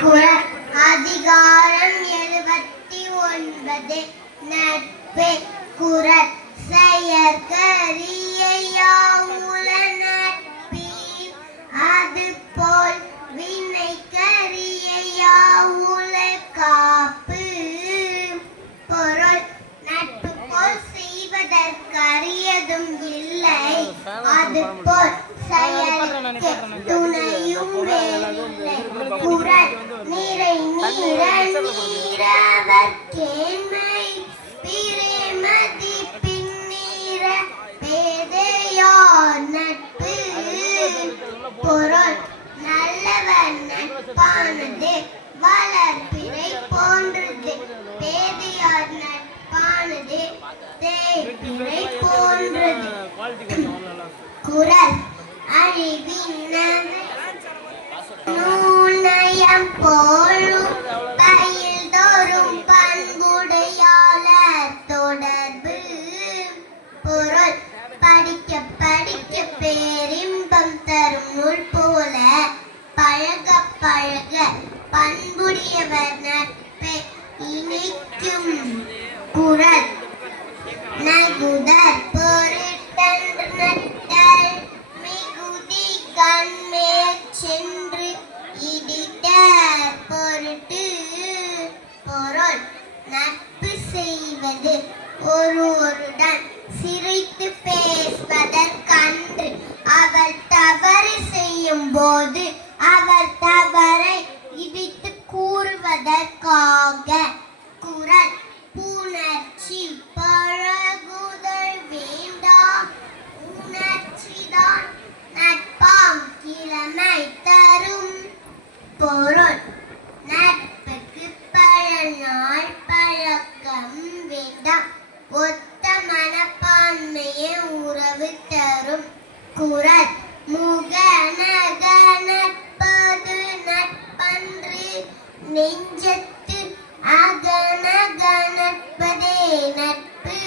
குறள் அதிகாரம் 79 நட்பே குறள் செயற்கரிய யாவுள நட்பீர் அதுபோல் வினைக்கரிய யாவுள காப்பு பொருள் நட்பு போல் செய்வதற்கரியதும் இல்லை அதுபோல் செயலுக்கு துணையும் வேறில்லை குறள் நிறை நீர நீரவர்க்கேண்மை பிரேமதி பின்னீர பேதையார் நட்பு பொருள் நல்லவர் நட்பானது வளர்பிறை போன்றது பேதையார் நட்பானது தேய்பிறை போன்றது குறள் அறிவின் நூல்நயம் போலும் பயில் தோறும் பண்புடையாளர் தொடர்பு பொருள் படிக்க படிக்க பேரின்பம் தரும் நூல் போல பழக பழக பண்புடையவர் நட்பை இணைக்கும் குறள் நகுதற் பொருட்டன்று நட்டல் மிகுதி கண்மேற் சென்று இடித்தற் பொருட்டு பொருள் நட்பு செய்வது ஒருவருடன் சிரித்து பேசுவதற்கன்று அவர் தவறு செய்யும் போது அவர் தவறை இடித்து கூறுவதற்காக குறள் புணர்ச்சி பழகுதல் வேண்டாம் உணர்ச்சிதான் நட்பாம் கிழமை தரும் பொருள் நட்புக்கு பல நாள் பழக்கம் வேண்டாம் ஒத்த மனப்பான்மையே உறவு தரும் குறள் முக நக நட்பது நட்பன்று நெஞ்சத்து அகநக நட்பதே நட்பு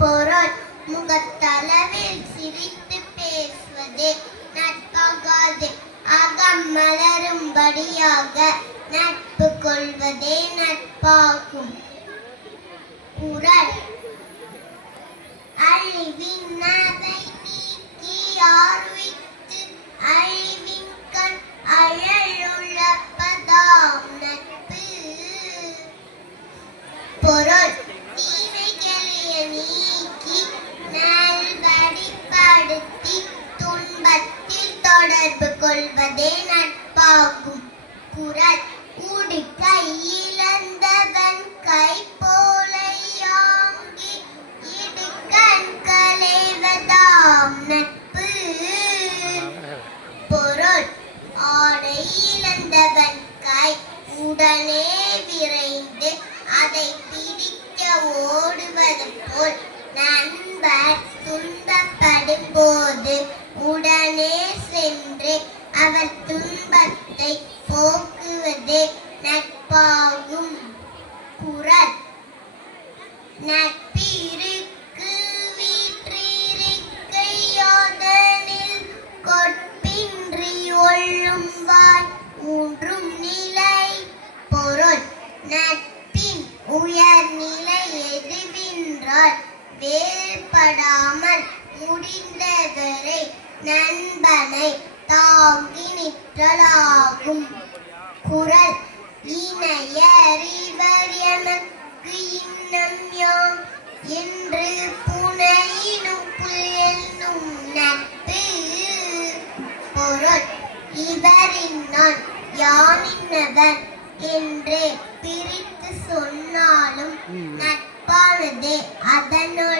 பொருள் முகத்தளவில் சிரித்து பேசுவதே நட்பாகாது அகம் மலரும்படியாக நட்பு கொள்வதே நட்பாகும் குறள் அழிவின் நதை நீக்கி ஆர்வித்து அழிவின் கண் அழலுள்ளப்பதாம் நட்பு பொருள் தீமைகளை நீக்கி நல்வழிப்படுத்தி துன்பத்தில் தொடர்பு கொள்வதே நட்பாகும் குறள் உடுக்கை இழந்தவன் கை போலையாங்கி இடுக்கண் களைவதாம் நட்பு பொருள் ஆடை இழந்தவன் கை உடனே விரைந்து அதை பிடிக்க ஓடுவது போல் நண்பர் துன்பப்படும் போது உடனே சென்று அவர் துன்பத்தை போக்குவதே நட்பாகும் குறள் நட்பிற்கு வீற்றிருக்கையோதனில் கொட்பின்றி ஒள்ளும் வாய் ஊன்றும் நிலை பொருள் நட்பின் உயர்நிலை எதுவென்றால் வேறுபடாமல் முடிந்தவரை நண்பனை தாங்கி நிற்றலாகும் குறள் இணையறிவர் எமக்கு இன்னம் யாம் என்று புனையினும் புயலும் நட்பு பொருள் இவரின் நான் யானின்னவன் என்று பிரித்து சொன்னாலும் நட்பானதே அதனுள்